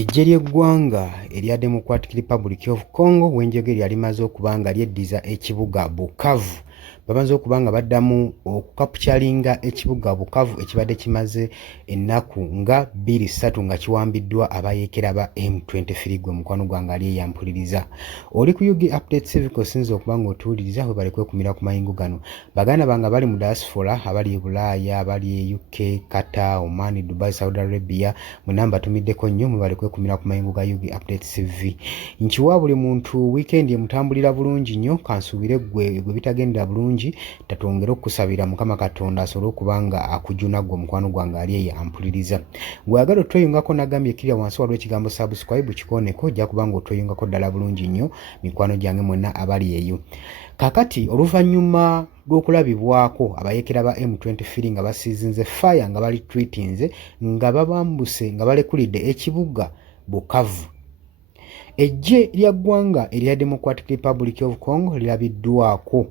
Eggye ly'eggwanga erya Democratic Republic of Congo wenjogera limaze okuba nga lyeddiza ekibuga Bukavu. Bamaze okuba nga baddamu okukapityalinga ekibuga Bukavu ekibadde kimaze ennaku nga 2-3 nga kiwambiddwa abayeekera ba M23 gwe mukwano gwange ali eyampuliriza. Oli ku UG Update Civic osinza okuba nga otuwuliriza we bali kwekumira ku mayingo gano. Baganda bange bali mu diaspora abali e Bulaaya abali e UK, Qatar, Oman, Dubai, Saudi Arabia mwena mbatumiddeko nnyo mwe bali kwekumira ku mayingo ga UG Update CV. Nkiwa buli muntu weekend emutambulira bulungi nnyo kansuubire gwe bitagenda bulungi tatwongera okusabira Mukama Katonda asobole okubanga akujuna gwe mukwano gwange ali eyampuliriza. Gwagala otweyungako nagambye kirya wansi waliwo ekigambo subscribe kikoneko ojja kubanga otweyungako ddala bulungi nnyo mikwano gyange mwenna abali eyo. Kakati oluvannyuma lw'okulabibwako abayeekera ba M23 nga basiizinze fire nga bali tweetinze nga babambuse nga balekulidde ekibuga Bukavu. Eggye lya ggwanga erya Democratic Republic of Congo lirabiddwako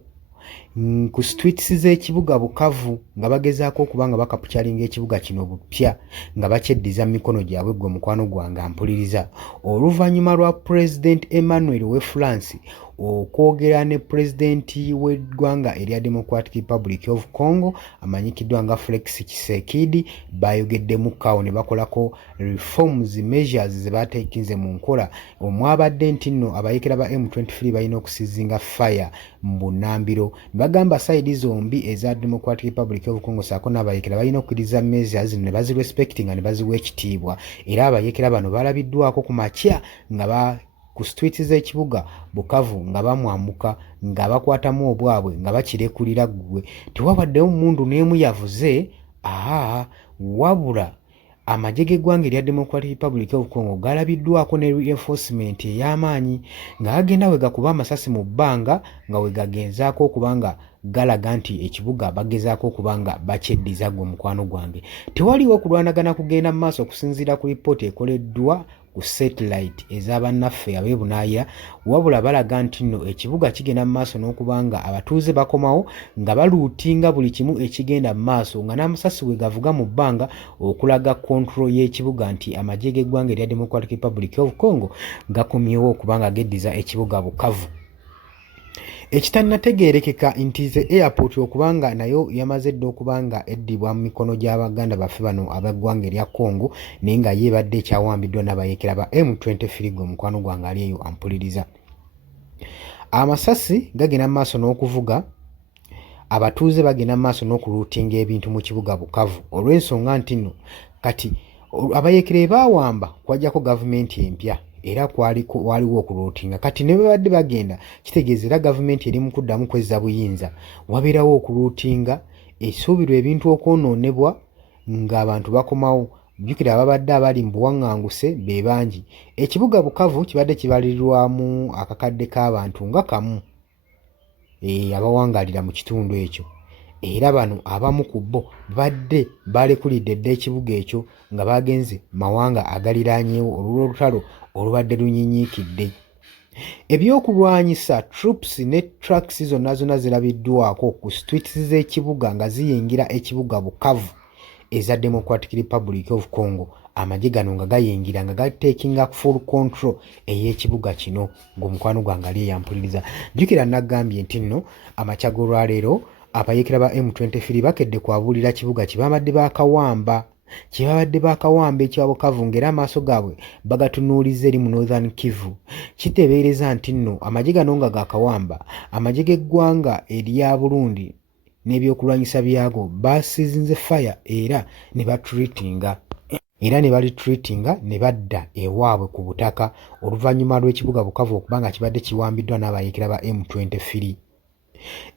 ku streets z'ekibuga Bukavu nga bagezaako okuba nga bakapityalinga ekibuga kino bupya nga bakyeddiza mu mikono gyabwe gwe mukwano gwange ampuliriza. Oluvannyuma lwa President Emmanuel we France okwogera ne pulezidenti w'eggwanga erya Democratic Republic of Congo amanyikiddwa nga Felix Tshisekedi bayogeddemu kawo ne bakolako reforms measures ze bateekinze mu nkola omwabadde nti nno abayeekera ba M23 balina okusizinga fire mu Bunnambiro. Bagamba side zombi eza Democratic Republic of Congo saako n'abayeekera balina okukkiriza measures ne bazirespectinga ne baziwa ekitiibwa era abayeekera bano balabiddwako ku makya nga ku streets z'ekibuga Bukavu nga bamwamuka nga bakwatamu obwabwe nga bakirekulira ggwe. Tewabaddewo mundu n'emu yavuze wabula amagye g'eggwanga erya Democratic Republic of Congo galabiddwako ne reinforcement ey'amaanyi nga gagenda we gakuba amasasi mu bbanga nga we gagenzaako okuba nga galaga nti ekibuga bagezaako okuba nga bakyeddiza gwe mukwano gwange. Tewaliwo okulwanagana kugenda mu maaso okusinziira ku lipooti ekoleddwa ku satellite ez'abannaffe ab'ebunaaya wabula balaga nti nno ekibuga kigenda mu maaso n'okuba nga abatuuze bakomawo nga baluutinga buli kimu ekigenda mu maaso nga n'amasasi we gavuga mu bbanga okulaga control y'ekibuga nti amagye g'eggwanga erya Democratic Republic of Congo gakomyewo okuba nga geddiza ekibuga Bukavu. Ekitannategeerekeka nti ze airport okubanga nayo yamaze dda okuba nga eddibwa mu mikono gy'Abaganda baffe bano ab'eggwanga erya Congo naye nga yeebadde ekyawambiddwa n'abayeekera ba M23 gwe mukwano gwange ali eyo ampuliriza. Amasasi gagenda mu maaso n'okuvuga, abatuuze bagenda mu maaso n'okuluutinga ebintu mu kibuga Bukavu olw'ensonga nti nno kati abayeekera baawamba kwajjako gavumenti empya era waliwo okulootinga kati ne babadde bagenda kitegeeza era gavumenti eri mu kuddamu kwezza buyinza wabeerawo okulootinga esuubirwa ebintu okwonoonebwa ng'abantu bakomawo. Jjukira ababadde abali mu buwaŋŋanguse be bangi. Ekibuga Bukavu kibadde kibalirwamu akakadde k'abantu nga kamu abawangalira mu kitundu ekyo era bano abamu ku bo badde balekulidde dda ekibuga ekyo nga bagenze mawanga agaliraanyeewo olw'olutalo olubadde lunyinyiikidde. Ebyokulwanyisa troops ne trucks zonna zirabiddwako ku streets z'ekibuga nga ziyingira ekibuga Bukavu eza Democratic Republic of Congo. Amagye gano nga gayingira nga gateekinga full control ey'ekibuga kino ng'omukwano gwange ali eyampuliriza. Jjukira nagambye nti nno amakya g'olwaleero abayeekera ba M23 bakedde kwabuulira kibuga kibabadde bakawamba ekya Bukavu ng'era amaaso gaabwe bagatunuuliza eri mu Northern Kivu. Kiteebereza nti nno amagye gano nga gakawamba amagye g'eggwanga erya Burundi n'ebyokulwanyisa byago basiizinze fire era ne balitreatinga ne badda ewaabwe ku butaka oluvannyuma lw'ekibuga Bukavu okuba nga kibadde kiwambiddwa n'abayeekera ba M23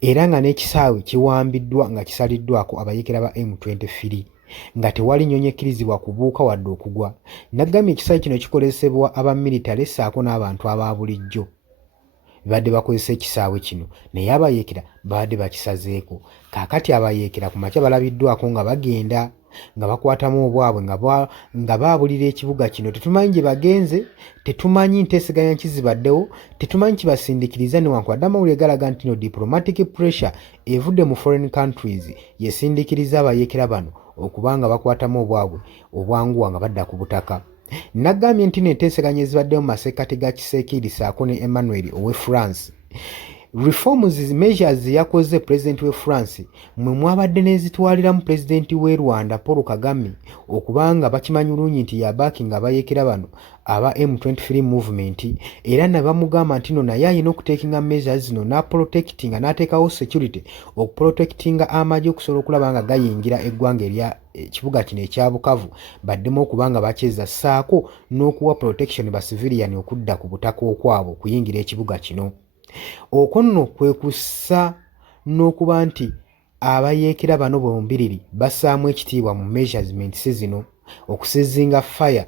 era nga n'ekisaawe kiwambiddwa nga kisaliddwako abayeekera ba M23 nga tewali nnyonyi ekkirizibwa kubuuka wadde okugwa. Nagambye ekisaawe kino kikolesebwa aba military ssaako n'abantu aba bulijjo badde bakozesa ekisaawe kino naye abayeekera badde bakisazeeko. Kaakati abayeekera ku makya balabiddwako nga bagenda nga bakwatamu obwabwe nga baabulira ekibuga kino. Tetumanyi gye bagenze, tetumanyi nteeseganya kizibaddewo, tetumanyi kibasindikiriza newankubadde amawulire galaga nti no diplomatic pressure evudde mu foreign countries yesindikiriza abayeekera bano okuba nga bakwatamu obwabwe obwanguwa nga badda ku butaka. Nagambye nti n'enteeseganya ezibaddeyo mu masekkati ga Kisekedi ssaako ne Emmanuel ow'e France. Reforms measures yakoze President we France mwe mwabadde n'ezitwaliramu President w'e Rwanda Paul Kagame okubanga bakimanyi bulungi nti yabaakinga abayeekera bano aba M23 movement, era ne bamugamba nti no naye ayina okutekinga measures zino n'aprotectinga n'ateekawo security okuprotectinga amagye okusobola okulaba nga gayingira eggwanga erya ekibuga kino ekya Bukavu baddemu okubanga bakyeza ssaako n'okuwa protection ba civilian okudda ku butaka okwabo kuyingira ekibuga kino. Okwo nno kwe kussa n'okuba nti abayeekera bano bombiriri bassaamu ekitiibwa mu measurements zino okusizinga fire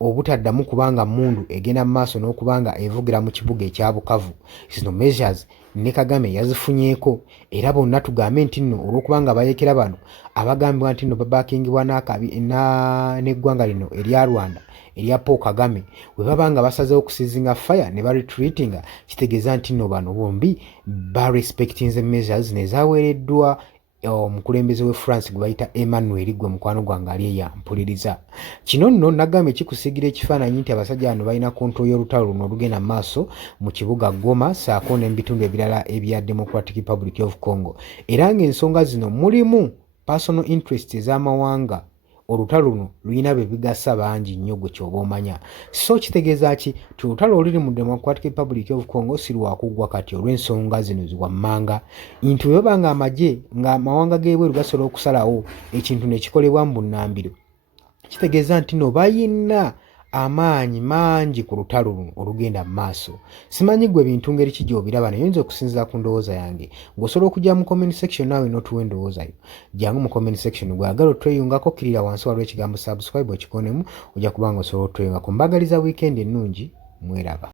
obutaddamu kubanga mundu egenda mu maaso n'okubanga evugira mu kibuga ekya Bukavu. Zino measures ne Kagame yazifunyeeko, era bonna tugambe nti nno olw'okubanga abayeekera bano abagambibwa nti nno babaakingibwa n'eggwanga lino erya Rwanda erya Paul Kagame bwe baba nga basazeewo okusizinga fire ne baretreatinga, kitegeeza nti nno bano bombi barespectinze measures nezaaweereddwa omukulembeze we France gwe bayita Emmanuel gwe mukwano gwange ali eyampuliriza. Kino nno nagambye kikusigira ekifaananyi nti abasajja bano balina kontrol y'olutalo luno olugenda mu maaso mu kibuga Goma ssaako n'ebitundu ebirala ebya Democratic Republic of Congo, era ng'ensonga zino mulimu personal interest ez'amawanga. Olutalo luno lulina bye bigasa bangi nnyo gwe ky'oba omanya. So kitegeeza ki? Olutalo oluli mu Democratic Republic of Congo si lwakuggwa kati olw'ensonga zino ziwammanga. Nti bwe baba nga amagye ng'amawanga g'ebweru gasobola okusalawo ekintu ne kikolebwa mu bunnambiro, kitegeeza nti no bayina amaanyi mangi ku lutalo luno olugenda mu maaso. Simanyi gwe bintu ngeri ki gy'obiraba naye oyinza okusinziira ku ndowooza yange. Ng'osobola okujja mu comment section naawe n'otuwa endowooza yo. Jjangu mu comment section gwagala otweyungako, kirira wansi waliwo ekigambo subscribe okikonemu, ojja kubanga osobola otweyungako. Mbagaliza weekend ennungi, mweraba.